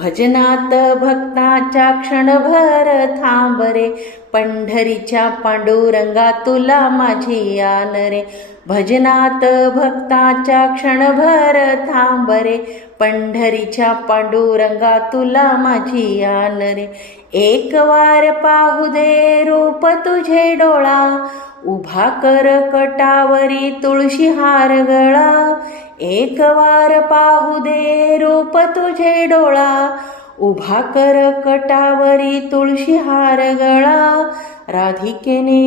भजनात भक्ताच्या क्षणभर थांब रे पंढरीच्या पांडुरंगा तुला माझी आन रे भजनात भक्ताच्या क्षणभर थांब रे पंढरीच्या पांडुरंगा तुला माझी आन रे एक वार पाहू दे रूप तुझे डोळा उभा कर कटावरी तुळशी हार गळा. एक वार पाहू दे रूप तुझे डोळा उभा कर कटावरी तुळशी हार गळा राधिकेने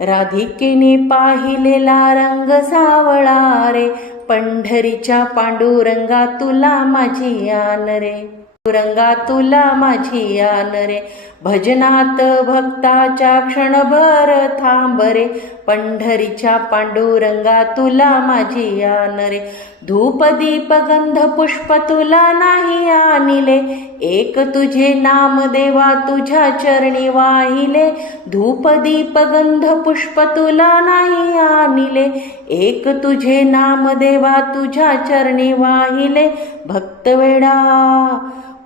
राधिकेने पाहिलेला रंग सावळा रे. पंढरीच्या पांडुरंगा तुला माझी आन रे. रंगा तुला माझी आन रे. भजनात भक्ताच्या क्षणभर थांब रे. पंढरीच्या पांडुरंगा तुला माझी आन रे. धूप दीप गंध पुष्प तुला नाही आणिले. एक तुझे नाम देवा तुझ्या चरणी वाहिले. धूप दीप गंध पुष्प तुला नाही आणिले. एक तुझे नाम देवा तुझ्या चरणी वाहिले. भक्त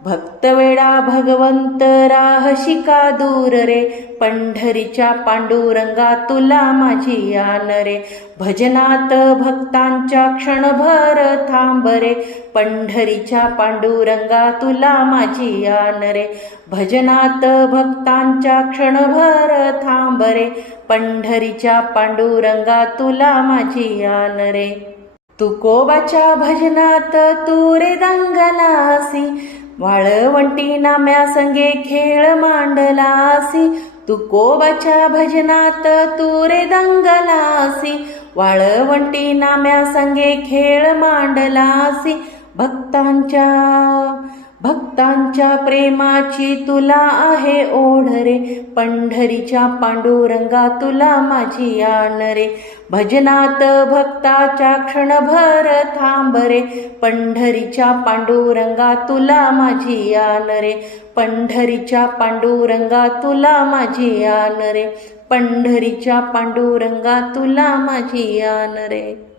वेडा भक्त वेडा भगवंत राहशिका दूर रे. पंढरीच्या पांडुरंगा तुला माझी आन रे. भजनात भक्तांच्या क्षणभर थांब रे. पंढरीच्या पांडुरंगा तुला माझी आन रे. भजनात भक्तांच्या क्षणभर थांब रे. पंढरीच्या पांडुरंगा तुला माझी आन रे. तुकोबाच्या भजनात तू रे दंगलासी. वाळवंटी नाम्या संगे खेळ मांडलासी. तुकोबाच्या भजनात तू रे दंगलासी. वाळवंटी नाम्या संगे खेळ मांडलासी. भक्तांच्या भक्तांच्या प्रेमाची तुला आहे ओढ रे. पंढरीच्या पांडुरंगा तुला माझी आन रे. भजनात भक्ताच्या क्षणभर थांब रे. पंढरीच्या पांडुरंगा तुला माझी आन रे. पंढरीच्या पांडुरंगा तुला माझी आन रे. पंढरीच्या पांडुरंगा तुला माझी आन रे.